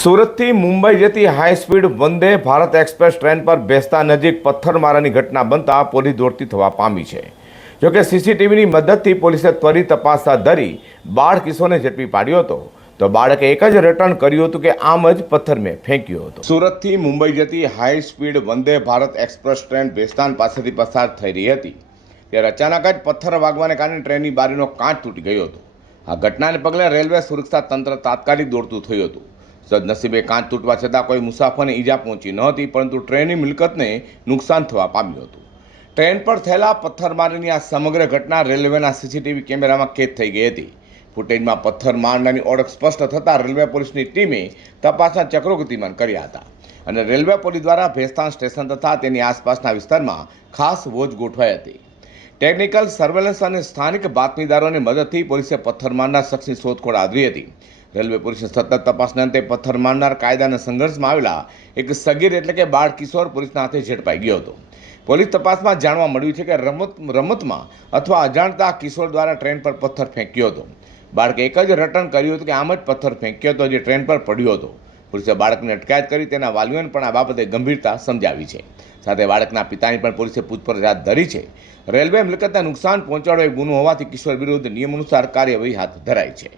સુરતથી મુંબઈ જતી high speed Vande Bharat express train પર બેસતા નજીક પથ્થરમારાની ઘટના બનતા પોલીસ દોડતી થવા પામી છે। જોકે સીસીટીવીની મદદથી પોલીસે ત્વરિત તપાસ હાથ ધરી બાળ કિશોરને ઝડપી પાડ્યો હતો, તો બાળકે એક જ રટણ કર્યું હતું કે આમ જ પથ્થર મેં ફેંક્યો હતો। સુરતથી મુંબઈ જતી high speed Vande Bharat express train Bhestan પાસેથી પસાર થઈ રહી હતી ત્યારે અચાનક જ પથ્થર વાગવાને કારણે ટ્રેનની બારીનો કાચ તૂટી ગયો હતો। આ ઘટનાને પગલે રેલવે સુરક્ષા તંત્ર તાત્કાલિક દોડતું થયું હતું। સદનસીબે કાચ તૂટવા છતાં કોઈ મુસાફરને ઈજા પહોંચી ન હતી, પરંતુ ટ્રેનની મિલકતને નુકસાન થવા પામ્યું હતું। ટ્રેન પર થયેલા પથ્થરમારીની આ સમગ્ર ઘટના રેલવેના સીસીટીવી કેમેરામાં કેદ થઈ ગઈ હતી। ફૂટેજમાં પથ્થર મારનારની ઓળખ સ્પષ્ટ થતાં રેલવે પોલીસની ટીમે તપાસના ચક્રો ગતિમાન કર્યા હતા અને રેલવે પોલીસ દ્વારા ભેસ્તાન સ્ટેશન તથા તેની આસપાસના વિસ્તારમાં ખાસ વોચ ગોઠવાઈ હતી। ટેકનિકલ સર્વેલન્સ અને સ્થાનિક બાતમીદારોની મદદથી પોલીસે પથ્થર મારનાર શખ્સની શોધખોળ આદરી હતી। રેલવે પોલીસે સતત તપાસના અંતે પથ્થર મારનાર કાયદાના સંઘર્ષમાં આવેલા એક સગીર એટલે કે બાળ કિશોર પોલીસના હાથે ઝડપાઈ ગયો હતો। પોલીસ તપાસમાં જાણવા મળ્યું છે કે રમતમાં અથવા અજાણતા કિશોર દ્વારા ટ્રેન પર પથ્થર ફેંક્યો હતો। બાળકે એક જ રટણ કર્યું હતું કે આમ જ પથ્થર ફેંક્યો હતો, જે ટ્રેન પર પડ્યો હતો। પોલીસે બાળકની અટકાયત કરી તેના વાલીઓને પણ આ બાબતે ગંભીરતા સમજાવી છે। સાથે બાળકના પિતાની પણ પોલીસે પૂછપરછ હાથ ધરી છે। રેલવે મિલકતને નુકસાન પહોંચાડો એ ગુનો હોવાથી કિશોર વિરુદ્ધ નિયમ અનુસાર કાર્યવાહી હાથ ધરાઈ છે।